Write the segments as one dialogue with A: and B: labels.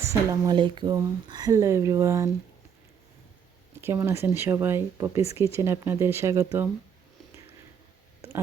A: আসসালামু আলাইকুম। Hello everyone কেমন আছেন সবাই? পপিস কিচেন আপনাদের স্বাগতম।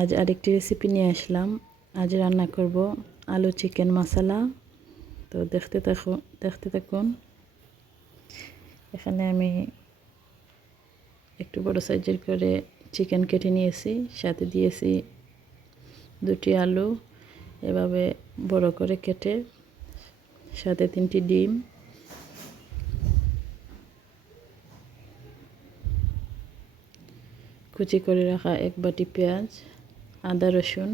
A: আজ আরেকটি রেসিপি নিয়ে আসলাম। আজ রান্না করব আলু চিকেন মশলা তো দেখতে থাকুন দেখতে থাকুন। এখানে আমি একটু বড় সাইজের করে চিকেন কেটে নিয়েছি। সাথে দিয়েছি দুটি আলু। এভাবে বড় করে কেটে সাথে তিনটি ডিম। কুচি করে রাখা এক বাটি পেঁয়াজ, আদা, রসুন।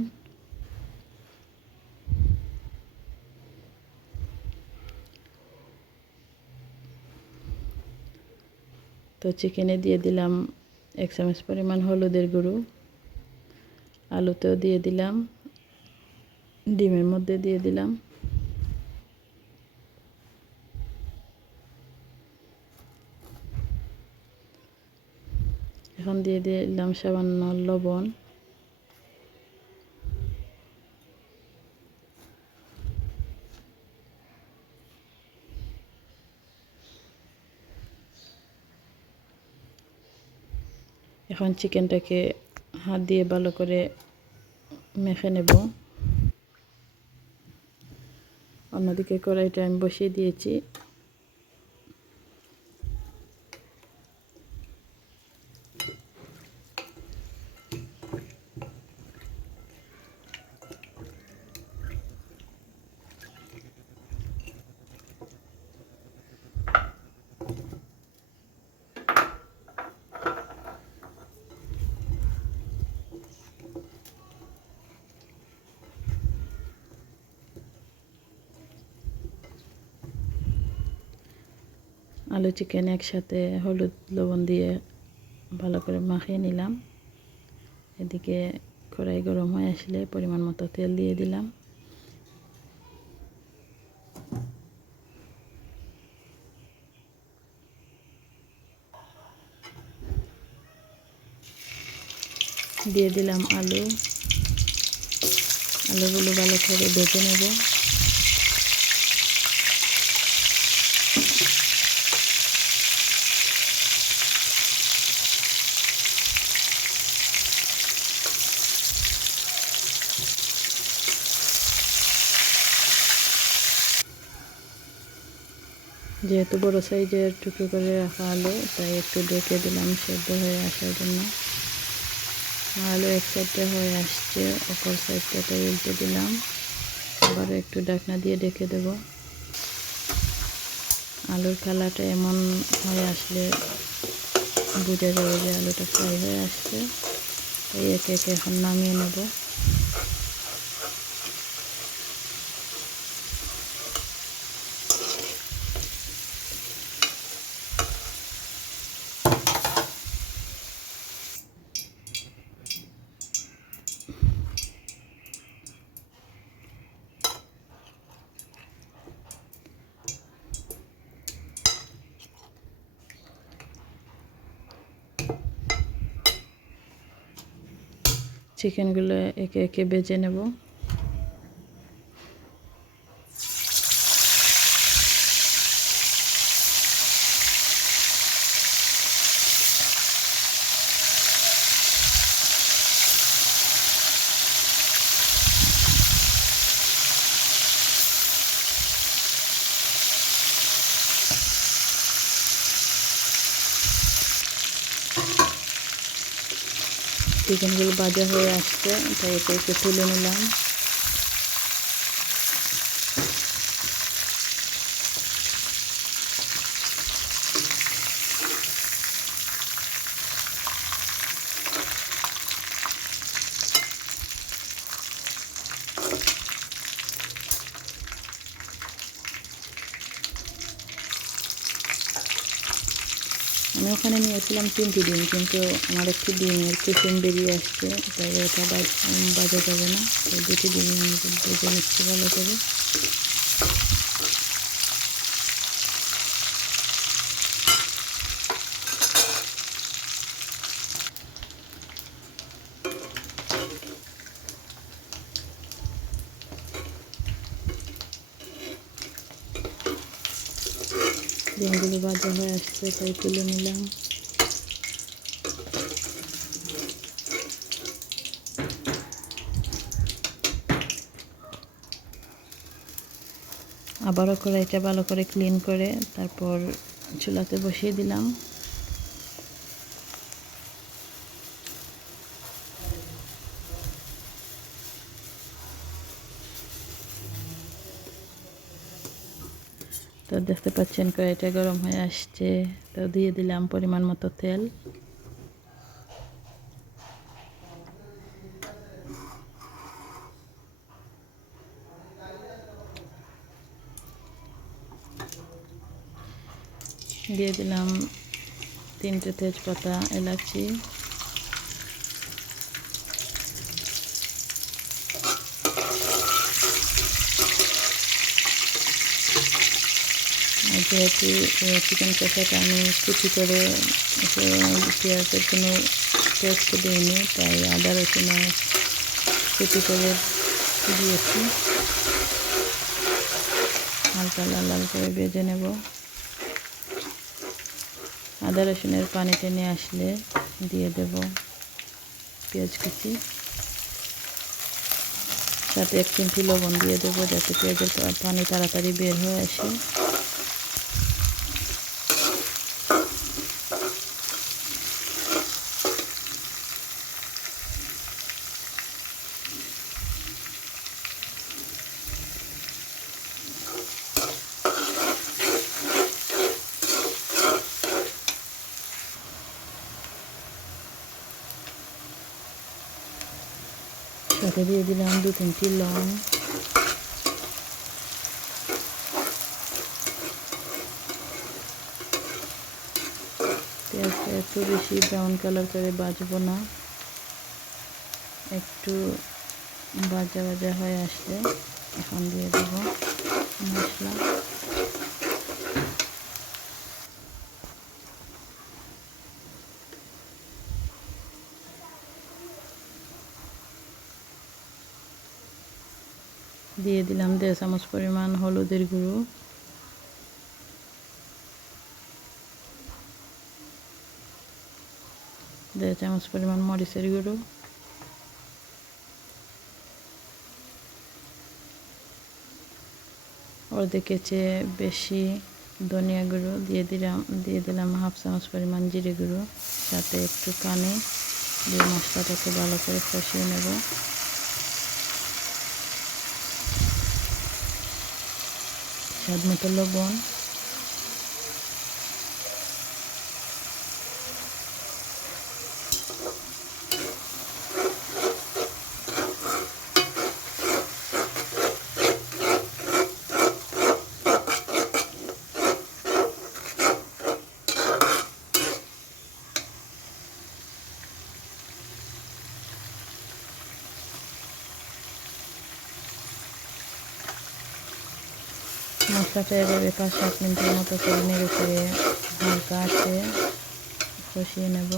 A: তো চিকেনে দিয়ে দিলাম এক চামচ পরিমাণ হলুদের গুঁড়ো। আলুতেও দিয়ে দিলাম। ডিমের মধ্যে দিয়ে দিলাম। এখন দিয়ে দিলাম সামান্য লবণ। এখন চিকেনটাকে হাত দিয়ে ভালো করে মেখে নেব। অন্যদিকে কড়াইটা আমি বসিয়ে দিয়েছি। আলু চিকেন একসাথে হলুদ লবণ দিয়ে ভালো করে মাখিয়ে নিলাম। এদিকে কড়াই গরম হয়ে আসলে পরিমাণ মতো তেল দিয়ে দিলাম। দিয়ে দিলাম আলু। আলুগুলো ভালো করে বেটে নেব। যেহেতু বড়ো সাইজের টুকরো করে রাখা আলু, তাই একটু ডেকে দিলাম সেদ্ধ হয়ে আসার জন্য। আলু এক সাইডটা হয়ে আসছে, অপর সাইডটাতে উল্টে দিলাম। আবার একটু ডাকনা দিয়ে ডেকে দেব। আলুর কালারটা এমন হয়ে আসলে বুঝে যাবে যে আলুটা ফ্রাই হয়ে আসছে। তাই একে একে এখন নামিয়ে নেব। চিকেনগুলো একে একে বেজে নেব। চিকেনগুলো ভাজা হয়ে আসছে তাই একে একে তুলে নিলাম আমি ওখানে নিয়েছিলাম তিনটি ডিম, কিন্তু আমার একটি ডিমের কুসুম বেরিয়ে আসছে। তাই ওটা বাজা যাবে না। তো দুটি ডিম ভেজে নিচ্ছি ভালো করে ডিমগুলো বাজে হয়ে আসছে, তাই তুলে নিলাম। আবারও করে এটা ভালো করে ক্লিন করে তারপর চুলাতে বসিয়ে দিলাম। তো দেখতে পাচ্ছেন কড়াইটা গরম হয়ে আসছে। তো দিয়ে দিলাম পরিমাণ মতো তেল। দিয়ে দিলাম তিনটে তেজপাতা, এলাচি। যেহেতু চিকেন কষাটা আমি কুচি করে পেঁয়াজের কোনো পেস্ট দিইনি, তাই আদা রসুন কুচি করে দিয়েছি। হালকা লাল লাল করে ভেজে নেব। আদা রসুনের পানি টেনে আসলে দিয়ে দেব পেঁয়াজ কুচি। সাথে এক চিমটি লবণ দিয়ে দেবো যাতে পেঁয়াজের পানি তাড়াতাড়ি বের হয়ে আসে। সাথে দিয়ে দিলাম দু তিনটি লং। পেঁয়াজটা একটু বেশি ব্রাউন কালার করে বাজবো না। একটু ভাজা ভাজা হয়ে আসলে এখন দিয়ে দেবো মশলা। দিয়ে দিলাম, দেড় চামচ পরিমাণ হলুদের গুঁড়ো। দেড় চামচ পরিমাণ মরিচের গুঁড়ো। অর্ধেকের চেয়ে বেশি ধনিয়া গুঁড়ো দিয়ে দিলাম দিয়ে দিলাম হাফ চামচ পরিমাণ জিরে গুঁড়ো। সাথে একটু পানি দিয়ে মশলাটাকে ভালো করে কষিয়ে নেব। স্বাদ মতো লবণ এভাবে পাঁচ, সাত মিনিটের মতো করে নেড়ে করে হালকা আছে কষিয়ে নেব।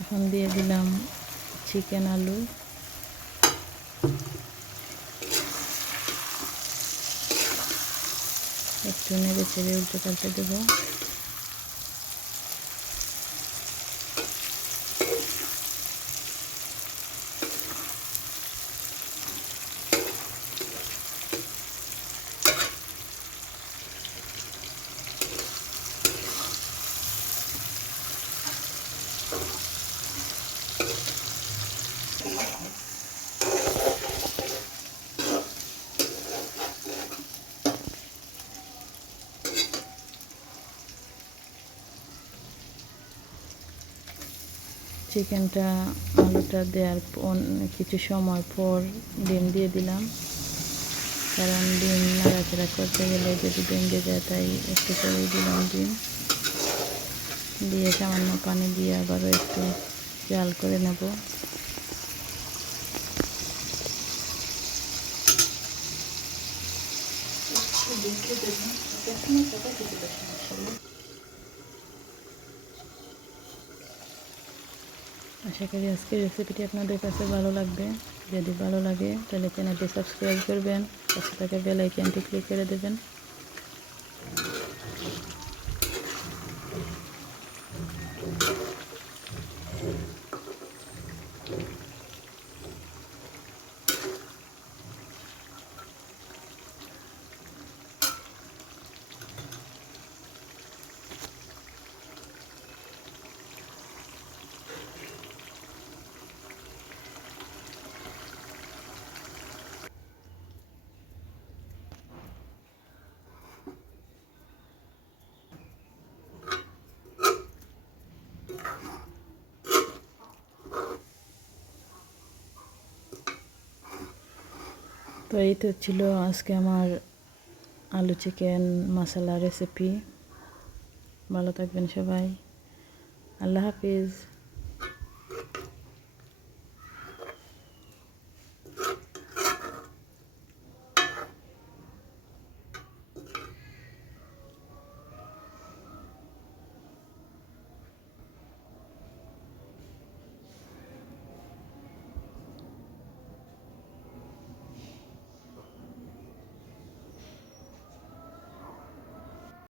A: এখন দিয়ে দিলাম চিকেন আলু। একটু নেড়ে চেড়ে উল্টে পাল্টে দেবো। চিকেনটা, আলুটা দেওয়ার কিছু সময় পর ডিম দিয়ে দিলাম। কারণ ডিম নাড়াচাড়া করতে গেলে যদি ভেঙে যায় তাই একটু করে দিলাম ডিম। দিয়ে সামান্য পানি দিয়ে আবারও একটু জাল করে নেব। আশা করি আজকের রেসিপিটি আপনাদের কাছে ভালো লাগবে। যদি ভালো লাগে, তাহলে চ্যানেলটি সাবস্ক্রাইব করবেন, পাশে থাকা বেল ক্লিক করে দেবেন। তো এই তো ছিল আজকে আমার আলু চিকেন মশলা রেসিপি ভালো থাকবেন সবাই। আল্লাহ হাফিজ।